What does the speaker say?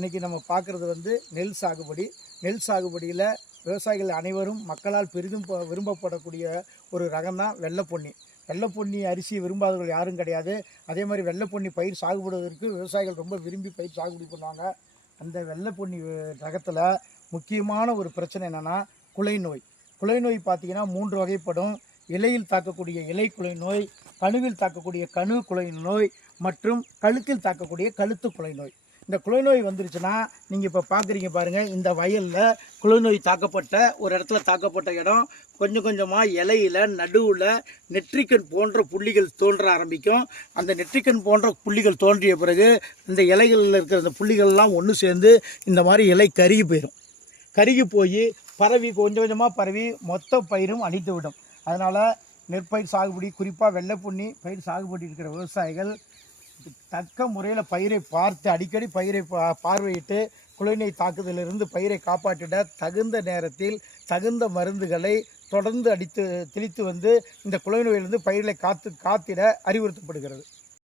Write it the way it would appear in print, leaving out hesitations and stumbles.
இன்றைக்கி நம்ம பார்க்குறது வந்து நெல் சாகுபடி. நெல் சாகுபடியில் விவசாயிகள் அனைவரும் மக்களால் பெரிதும் விரும்பப்படக்கூடிய ஒரு ரகம் தான் வெள்ளைப்பொன்னி. வெள்ளைப்பொன்னி அரிசி விரும்பாதவர்கள் யாரும் கிடையாது. அதே மாதிரி வெள்ளைப்பொன்னி பயிர் சாகுபடுவதற்கு விவசாயிகள் ரொம்ப விரும்பி பயிர் சாகுபடி பண்ணுவாங்க. அந்த வெள்ளைப்பொன்னி ரகத்தில் முக்கியமான ஒரு பிரச்சனை என்னென்னா குலை நோய். குலை நோய் பார்த்திங்கன்னா 3 வகைப்படும். இலையில் தாக்கக்கூடிய இலை குலை நோய், கணுவில் தாக்கக்கூடிய கணு குலை நோய் மற்றும் கழுத்தில் தாக்கக்கூடிய கழுத்து குலை நோய். இந்த குலை நோய் வந்துருச்சுன்னா நீங்கள் இப்போ பார்க்குறீங்க பாருங்கள், இந்த வயலில் குலை நோய் தாக்கப்பட்ட ஒரு இடத்துல தாக்கப்பட்ட இடம் கொஞ்சம் கொஞ்சமாக இலையில் நடுவில் நெற்றிக்கண் போன்ற புள்ளிகள் தோன்ற ஆரம்பிக்கும். அந்த நெற்றிக்கண் போன்ற புள்ளிகள் தோன்றிய பிறகு இந்த இலைகளில் இருக்கிற அந்த புள்ளிகள்லாம் ஒன்று சேர்ந்து இந்த மாதிரி இலை கருகி போயிடும். கருகி போய் பரவி கொஞ்சம் கொஞ்சமாக பரவி மொத்த பயிரும் அழித்து விடும். அதனால் நெற்பயிர் சாகுபடி, குறிப்பாக வெள்ளைப்பொன்னி பயிர் சாகுபடி இருக்கிற விவசாயிகள் தக்க முறையில் பயிரை பார்த்து அடிக்கடி பயிரை பார்வையிட்டு குலைநோய் தாக்குதலிருந்து பயிரை காப்பாற்றிட தகுந்த நேரத்தில் தகுந்த மருந்துகளை தொடர்ந்து தெளித்து வந்து இந்த குலைநோயிலிருந்து பயிர்களை காத்திட அறிவுறுத்தப்படுகிறது.